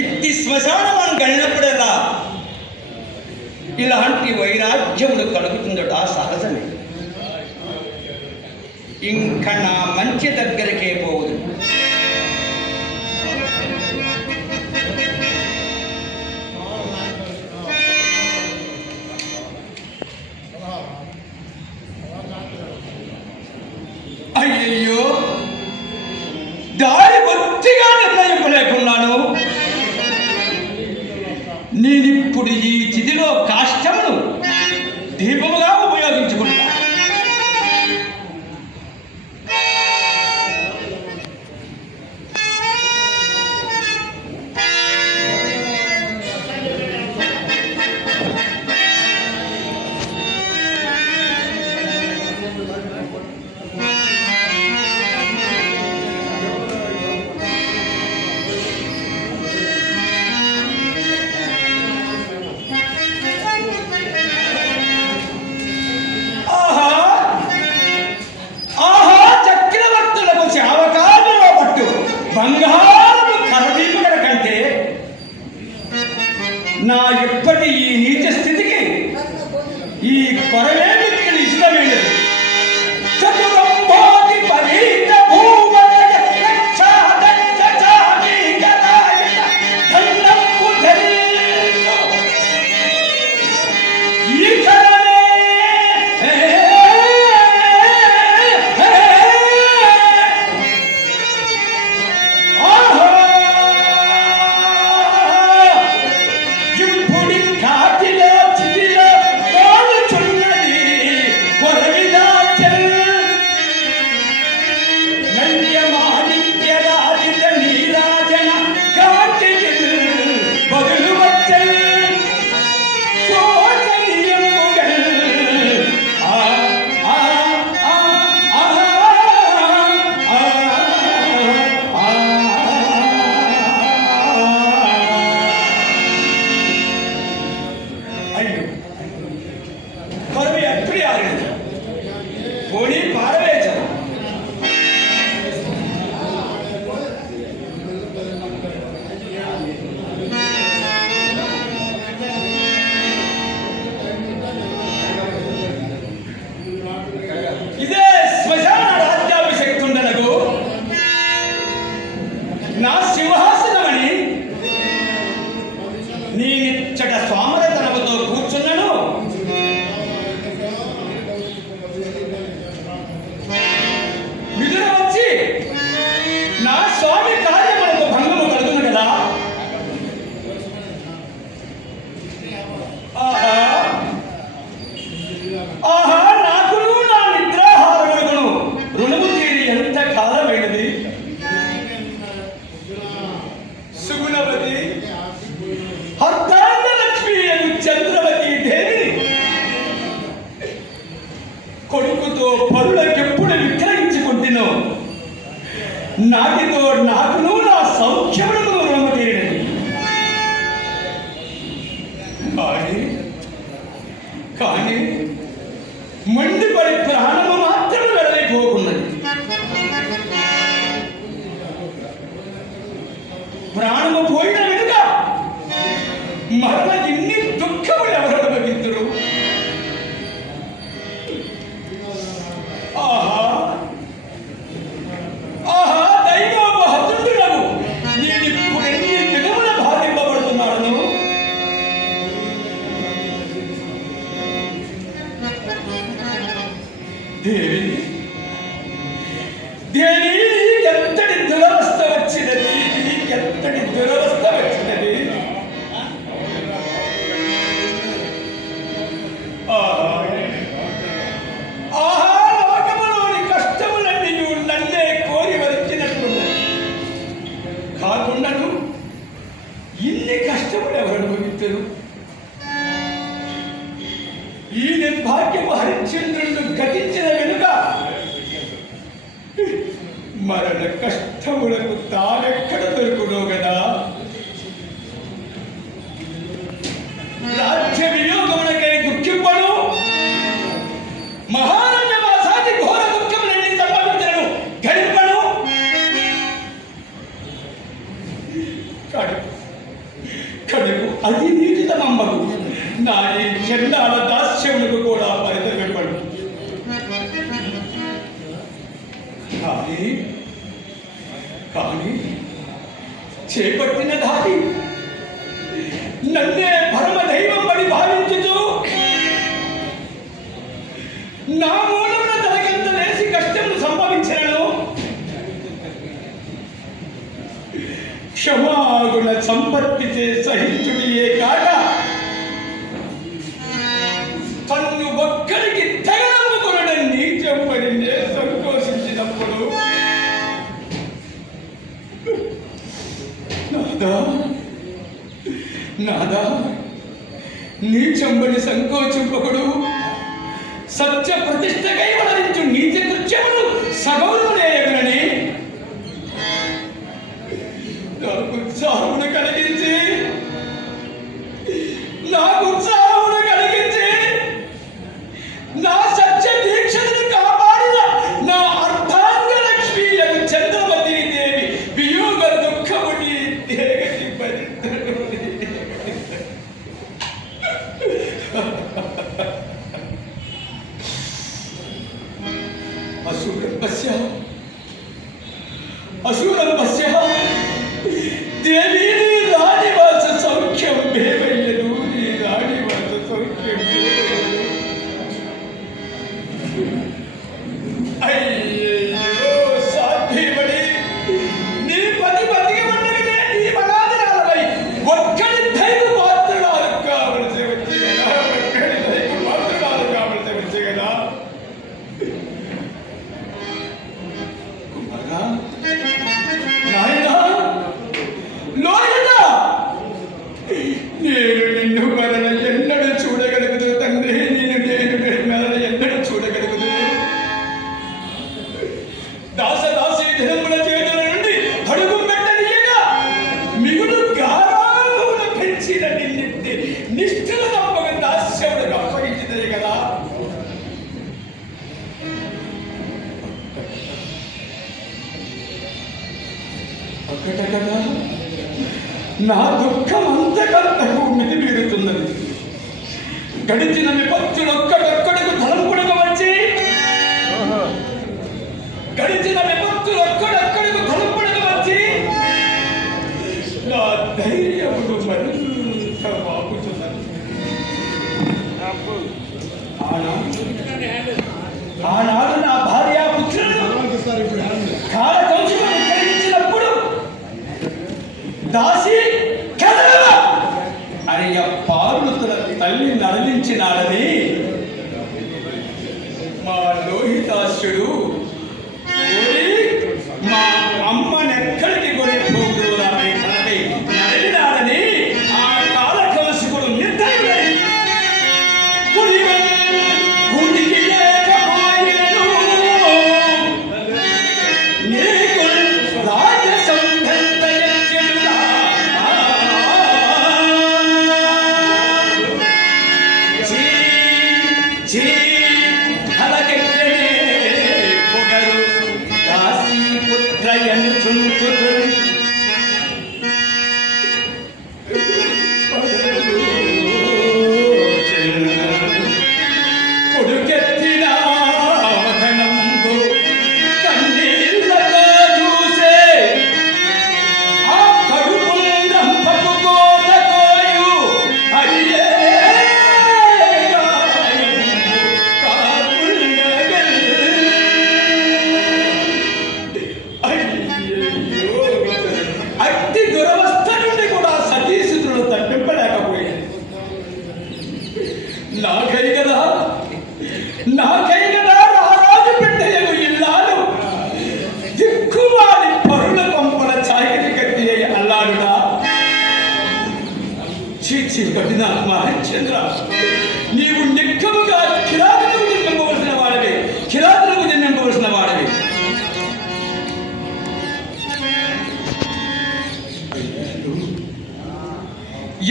ఇట్టి శ్మశానం కలిగినప్పుడల్లా ఇలాంటి వైరాగ్యములు కలుగుతుందట సహజమే. ఇంకా నా మంచి దగ్గరకే పోదు. అయ్యయ్యో, దారి బొత్తిగా నిర్ణయింపలేకున్నాను. నేనిప్పుడు ఈ చిదిలో కాష్టమును దీపముగా ఉపయోగించుకుంటా. బంగారము కరదీపుగల కంటే నా ఎప్పటి ఈ నీచ స్థితికి ఈ కొరవే మిక్కిలి ఇష్టమైనది. చతురంభోగి పరీత భూవలయ రక్షాదచ్చచామీకరాయణ దండంబు ధరించు ఈ కరమే నా సింహాసనమని నేనిచ్చట స్వామరతనముతో కూర్చున్నను. విదుర వచ్చి నా స్వామి కార్యములకు భంగము కలుగును కదా. ఆహా ఆహా, నాకును నా నిద్రాహారములను రుణము తీరి ఎంత కాలమైనది. సుగుణవతి హర్తాంగలక్ష్మి అను చంద్రవతి దేవిని కొడుకుతో పరులకెప్పుడు విక్రయించుకుంటున్నో నాటితో నాకును నా సౌఖ్యములకు రుణము తీరినది. కానీ మండిపడి ప్రాణము మాత్రమే వెళ్ళలేకపోకున్నది. ప్రాణము పోయిన వెనుక మరణ ఇన్ని దుఃఖములు ఎవరు అనుభవింతురు. ఆహా ఆహా, దైవోపహతుండులకు నేనిప్పుడు ఎన్ని విధముల బాధింపబడుతున్నాను. దేవి దేవి, ఎంతటి దురవస్థ వచ్చినది, ఎంతటి దురవస్థ వచ్చినది. ఆహా, లోకములోని కష్టములన్నీ నన్నే కోరి వచ్చినట్లున్నది. కాకుండాను ఇన్ని కష్టములు ఎవరు అనుభవించరు. ఈ నిర్భాగ్యము హరిశ్చంద్రుడు గతించిన వెనుక మరణ కష్టములకు తానెక్కడ దొరుకునో కదా. రాజ్య వియోగములకై దుఃఖింపను, మహారణ్యవాసాది ఘోర దుఃఖములన్నీ సంభవించను గడిపను. కడుపు అతి నీటితమమ్మకు నా ఈ చండాల దాస్యములకు కూడా పరితపెప్పడు. కానీ చేపట్టిన దారి నన్నే పరమదైవం పడి భావించుతూ నా మూలమున తనకెంత లేసి కష్టము సంభవించను క్షమాగుణ సంపత్తిచే సహించుడియే కాక తన్ను ఒక్కడికి తెగనమ్ముకునడం నీచం పడి నే సంకోచించినప్పుడు నాదా నీ చెంబడి సంకోచింపకుడు సత్య ప్రతిష్టకై వలరించు నీచ కృత్యములు సగౌరవనేయగలని నాకు ఉత్సాహమును కలిగించి నా సత్య దీక్షను కాపాడిన నా అర్ధాంగ లక్ష్మీయకు చంద్రమతీ దేవి వియోగ దుఃఖముని దేగతి అశూరం పశ్య దేవీ నీ రాణివాస సౌఖ్యం భేవయ్యను నీ రాణివాస సౌఖ్యం అయ్యో సాధ్యమని నీ పది బతికి ఉండగానే నీ మనాదిరాలపై ఒక్కడి దైవ మాత్రడాలు కావలసి వచ్చి కదా ఒక్కడి దైవ మాత్రడాలు కావలసి వచ్చి కదా కుమారా నాయనా లోయనా నేను నిన్ను మరణ ఎన్నడూ చూడగలుగుతూ తండ్రి నేను మరణ ఎన్నడూ చూడగలుగుతూ దాసదాసి ధనముల చేతుల నుండి అడుగు పెట్టనీయగా మిగులు గారామున పెంచిన నిన్నెత్తి నిష్ఠుల తప్పక దాస్యములకు అప్పగించినది కదా ఒకట కదా నా దుఃఖం అంతకంతకు మితిమీరుతున్నది. గడిచిన విపత్తులు ఒక్కడొక్కడికి తలంపుడుగా వచ్చి నా ధైర్యములు మరింత బాగుతున్నది. ఆనాడు నా భార్య పుత్రులు కాలకంసులను కలిగించినప్పుడు దాసి కదలవా అని పారులు తల్లి నడలించినాడని మా లోహితాస్యుడు మా అమ్మనెక్కడికి కొనిపోదు అని తనకై నడినాడని ఆ కాలకంసుకుడు నిర్దయుడై గుడికి లేకపోయినను నీకు రాజ్య సంబంధ నాకై కదా రారాజు బిడ్డయగు ఇల్లాలు దిక్కుమాలి పరుల కొంపల చాకిరి కత్తి అయి అల్లాడుడా. చీచి కఠిన మహేంద్ర, నీవు నిక్కముగా కిరాతులకు జన్మింపవలసిన వాడివి, కిరాతులకు జన్మింపవలసిన వాడివి.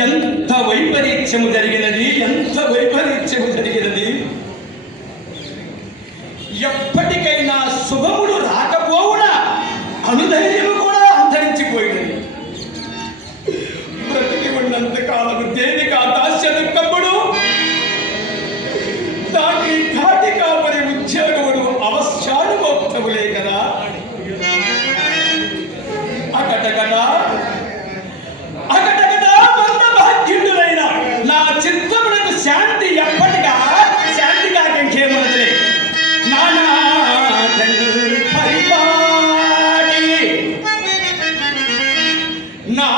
ఎంత వైపరీత్యము జరిగినది, ఎంత వైపరీత్యము జరిగినది. ఎప్పటికైనా శుభములు రాకపోవునా అనుధైర్యము కూడా అంతరించిపోయినది. బ్రతికి ఉన్నంత అకటకట మంద భాగ్యుడైన నా చిత్తములకు శాంతి ఎప్పటిగా శాంతి కాకెంకేమనదులే నానా పరిపాటి నా